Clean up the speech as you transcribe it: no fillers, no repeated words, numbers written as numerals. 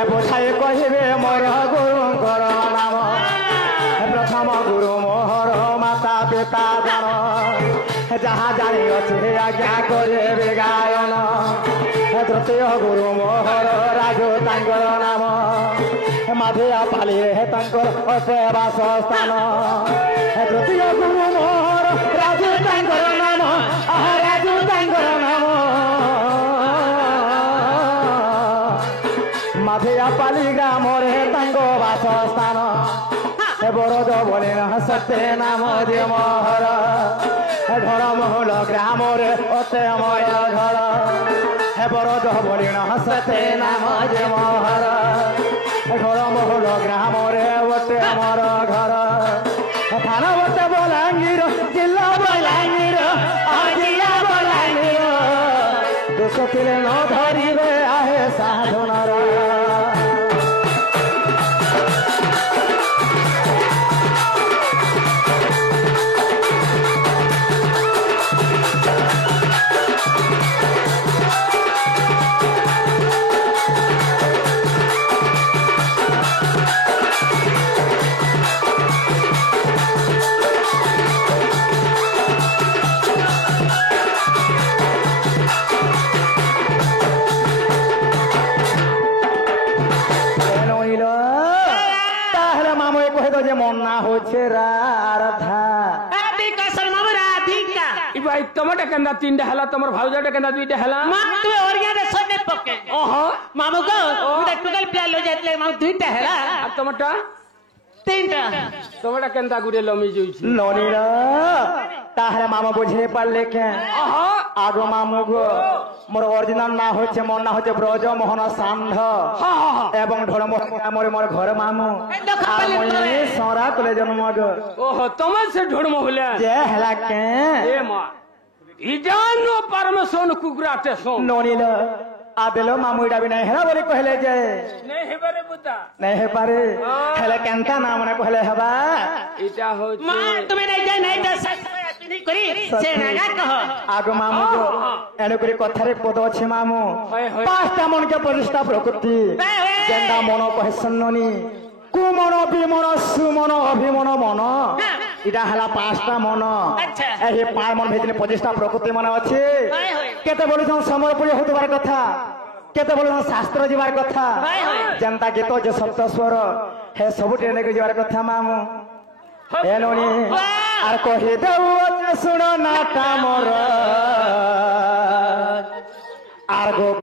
हे बुझाई कहिबे मोर गुरुंकर नाम प्रथम गुरु मोहर माता पिता जन जहाँ जानी अच्छे आज्ञा करे गायन तृतीय गुरु मोहर राजू तांकर नाम माधिया पाली हे तांकर बास स्थान तृतीय गुरु मोहर राजू तांकर नाम राजू तांकर नाम माधिया पाली ग्राम रे तांग बास स्थान बरद बोले सत्य नाम जे मोहर धरमहल ग्राम रे अत्यमय घर हे बरद बोले सत्य नाम जे मोहर धरमहल ग्राम रे अत्यमर घर थाना बटे बलांगीर जिला बलांगीर जिला बलांगीर दोष तिले न धरिबे आहे साधुनर मना होछे राधा राधिका शर्मा राधिका ई भाई टमाटर केंदा तीनटा हला तमर भाउजाटा केंदा दुईटा हला मत ओरिया रे सोने पके ओहो मामू को उदा टुकल प्याल लो जातले मामू दुईटा हेला आ टमाटर तीनटा टमाटर केंदा गुडे लमी जोइछि नोनीरा ताहरे मामा बुझे पारले के ओहो आगो मामू गो मोर ओरिजिनल ना होचे मन ना होचे ब्रज मोहन सांध हां हां एवं ढोलम मोर मोर घर मामू आमई सोरा कले जन्म गो ओहो तमे से ढोड़म होले जे हला के ए मां इजानो परमेश्वर कुकुराटे सो नोनीला आदेलो मामू इडा भी नहीं हेरा बोली कहले जे नहीं हेबारे बुता नहीं हे पारे हेले केनता नाम ने कहले हबा इटा होछि मां तुम्हें नहीं जाय नहीं दस नहीं करी से नागा कह आगो मामू गो एने करी कथारे पद अछि मामू होय होय पांचटा मन के प्रतिष्ठा प्रकृति जेंदा मन कहे सन्ननी कुमन विमन सुमन अभिमन मन इटा हला पांचटा मन अच्छा एही पांच मन भेजने प्रतिष्ठा प्रकृति मन अछि होय होय केते बोलछन समरपुरी होतबार कथा केते बोलछन शास्त्र जीवार कथा होय होय जनता गीत जे सप्त स्वर हे सब ट्रेन के जीवार कथा मामू हे नोनी आर कहि देउ सुन ना कामर आर गो